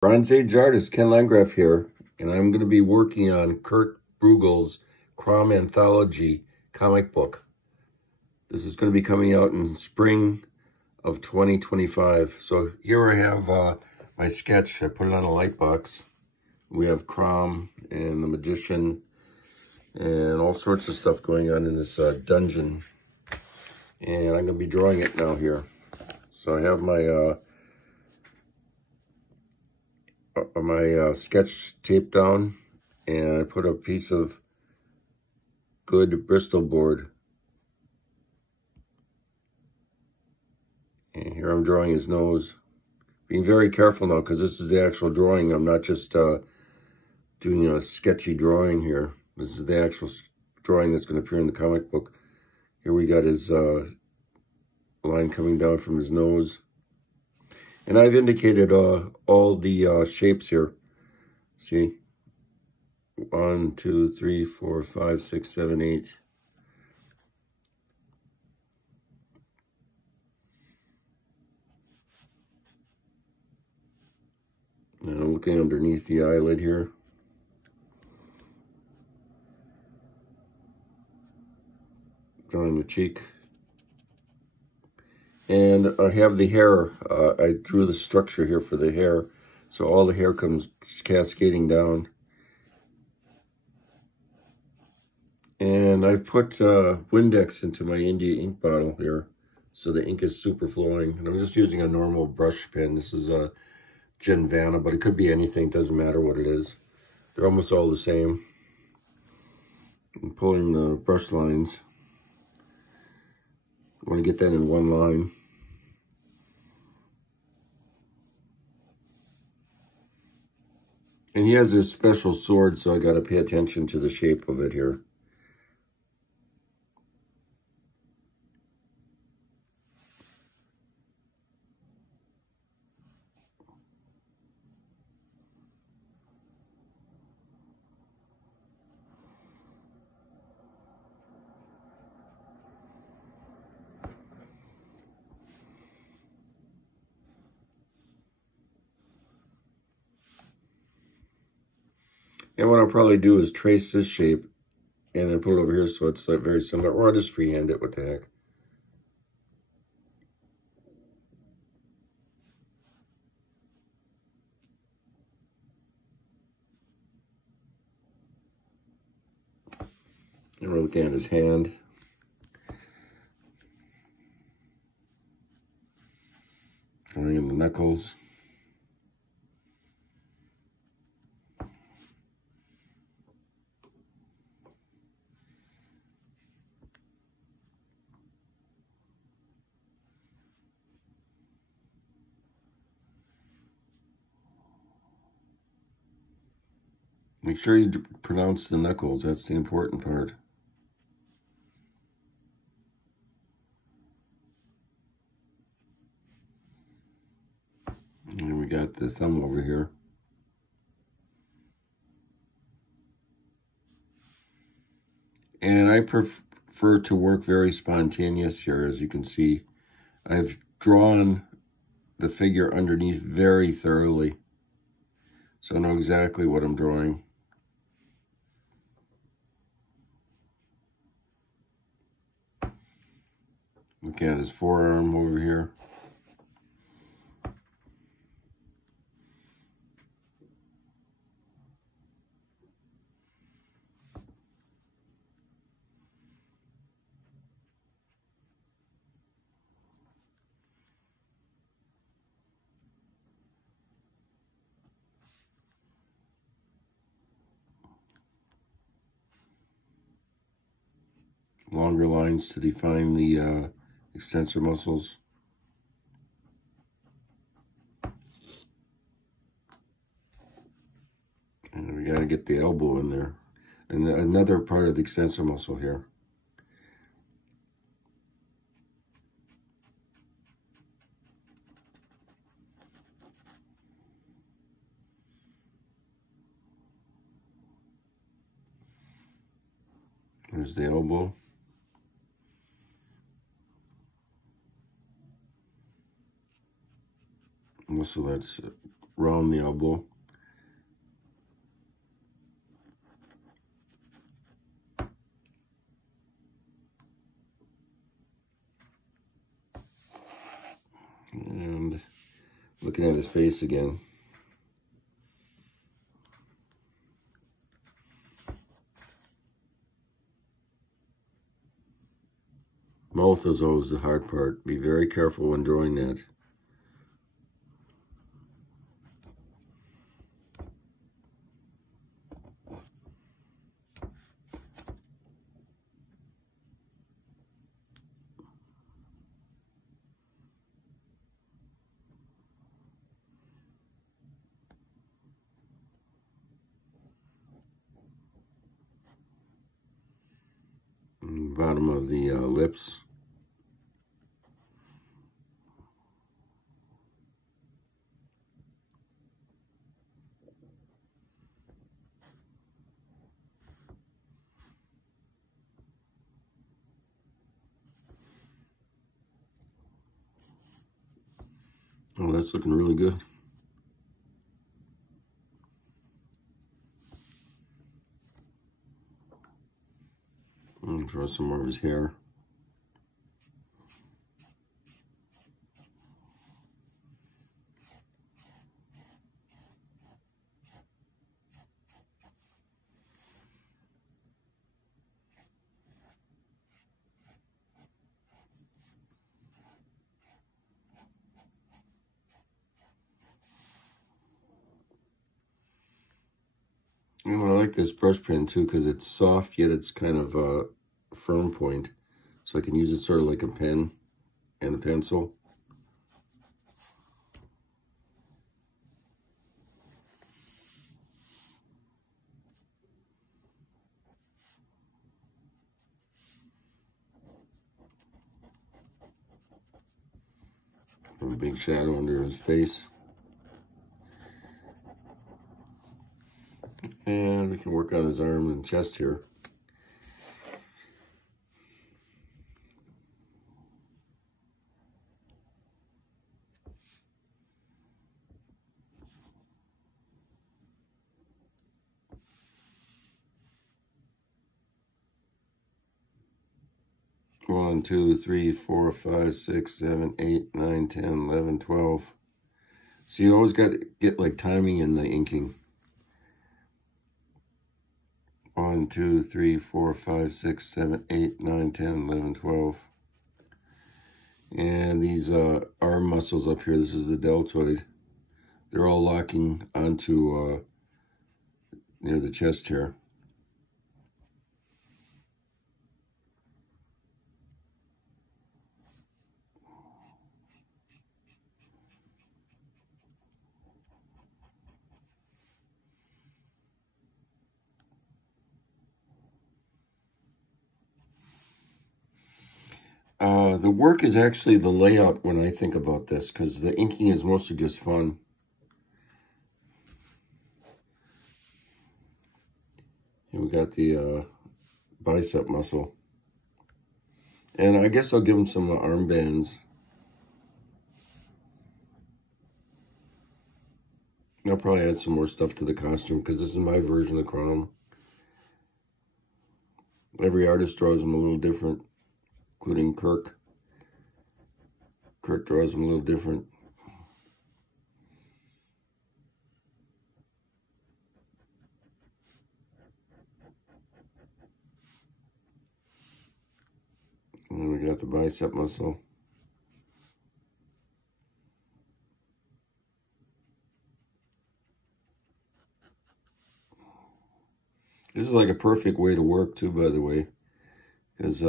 Bronze Age artist Ken Landgraf here, and I'm going to be working on Kurt Brugel's Crom anthology comic book. This is going to be coming out in spring of 2025. So here I have my sketch. I put it on a light box. We have Crom and the Magician and all sorts of stuff going on in this dungeon. And I'm going to be drawing it now here. So I have my sketch taped down, and I put a piece of good Bristol board. And here I'm drawing his nose. Being very careful now, because this is the actual drawing. I'm not just doing a sketchy drawing here. This is the actual drawing that's going to appear in the comic book. Here we got his line coming down from his nose. And I've indicated all the shapes here. See? 1, 2, 3, 4, 5, 6, 7, 8. And I'm looking underneath the eyelid here. Drawing the cheek. And I have the hair. I drew the structure here for the hair. So all the hair comes cascading down. And I've put Windex into my India ink bottle here. So the ink is super flowing. And I'm just using a normal brush pen. This is a Genvana, but it could be anything. It doesn't matter what it is. They're almost all the same. I'm pulling the brush lines. I want to get that in one line. And he has this special sword, so I got to pay attention to the shape of it here. And what I'll probably do is trace this shape and then put it over here so it's like very similar. Or I'll just freehand it, what the heck. And we're looking at his hand. Drawing in the knuckles. Make sure you pronounce the knuckles. That's the important part. And we got the thumb over here. And I prefer to work very spontaneous here. As you can see, I've drawn the figure underneath very thoroughly. So I know exactly what I'm drawing. Look at his forearm over here. Longer lines to define the extensor muscles. And we got to get the elbow in there. And another part of the extensor muscle here. There's the elbow. muscle that's around the elbow. And looking at his face again. Mouth is always the hard part. Be very careful when drawing that. Bottom of the lips. Oh, that's looking really good. I'll draw some more of his hair. And I like this brush pen too because it's soft, yet it's kind of a firm point. So I can use it sort of like a pen and a pencil. A big shadow under his face. And we can work on his arm and chest here. One, 2, 3, 4, 5, 6, 7, 8, 9, 10, 11, 12. So you always got to get like timing in the inking. 1, 2, 3, 4, 5, 6, 7, 8, 9, 10, 11, 12. And these arm muscles up here, this is the deltoid. They're all locking onto near the chest here. The work is actually the layout when I think about this, because the inking is mostly just fun. Here we got the bicep muscle. And I guess I'll give him some armbands. I'll probably add some more stuff to the costume, because this is my version of Crom. Every artist draws them a little different, including Kirk. Kirk draws them a little different. And we got the bicep muscle. This is like a perfect way to work too, by the way, because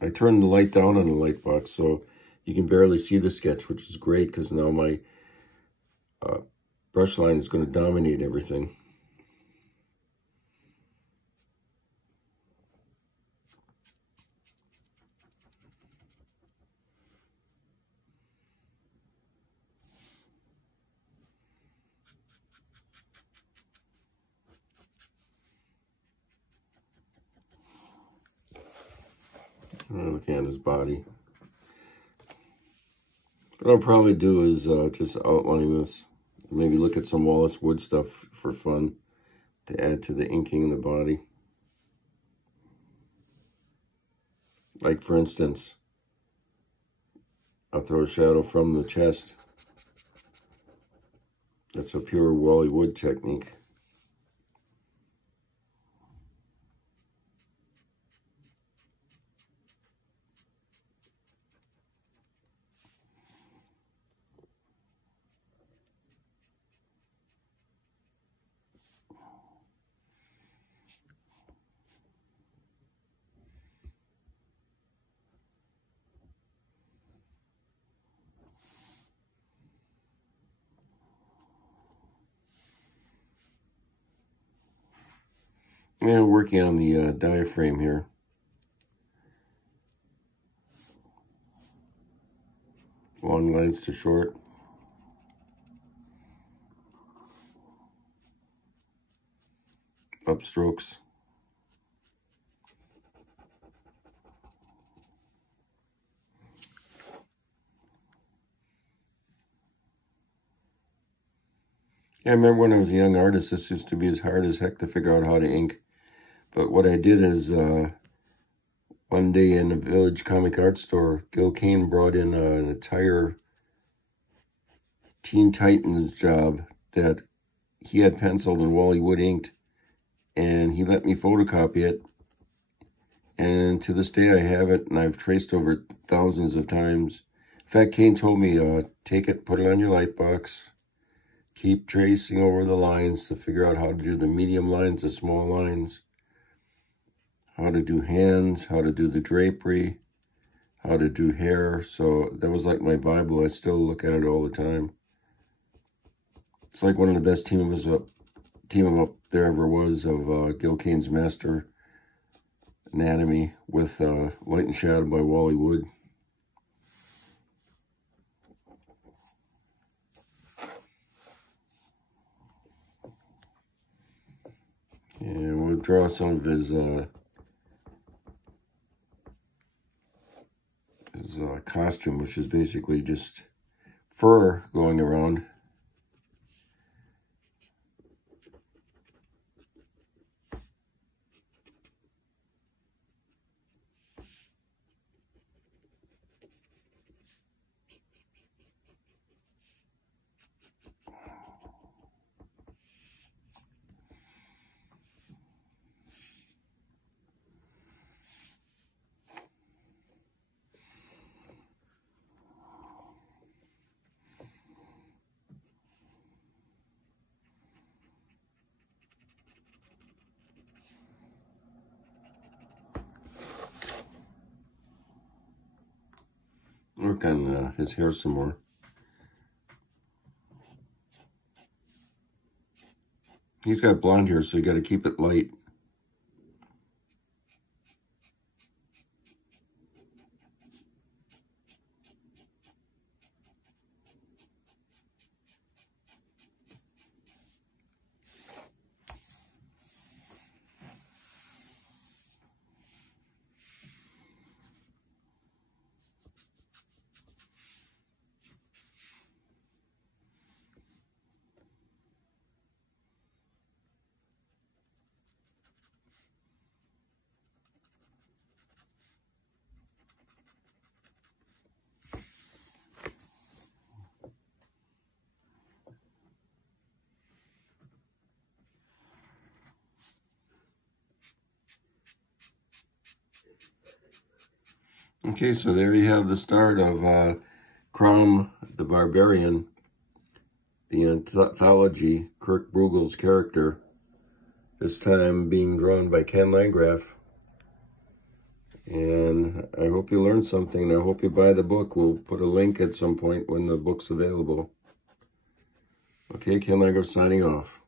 I turned the light down on the light box, so you can barely see the sketch, which is great because now my brush line is going to dominate everything. Looking at his body. What I'll probably do is just outline this. Maybe look at some Wallace Wood stuff for fun to add to the inking in the body. Like, for instance, I'll throw a shadow from the chest. That's a pure Wally Wood technique. And working on the diaphragm here. Long lines to short. Upstrokes. Yeah, I remember when I was a young artist, this used to be as hard as heck to figure out how to ink. But what I did is, one day in a Village Comic Art store, Gil Kane brought in an entire Teen Titans job that he had penciled and Wally Wood inked. And he let me photocopy it. And to this day, I have it, and I've traced over thousands of times. In fact, Kane told me, take it, put it on your light box. Keep tracing over the lines to figure out how to do the medium lines, the small lines. How to do hands, how to do the drapery, how to do hair. So that was like my Bible. I still look at it all the time. It's like one of the best team up there ever was of Gil Kane's Master Anatomy with Light and Shadow by Wally Wood. And we'll draw some of his costume, which is basically just fur going around. Work on his hair some more. He's got blonde hair, so you got to keep it light. Okay, so there you have the start of Crom, the Barbarian, the anthology, Kurt Brugel's character, this time being drawn by Ken Landgraf. And I hope you learned something. I hope you buy the book. We'll put a link at some point when the book's available. Okay, Ken Landgraf signing off.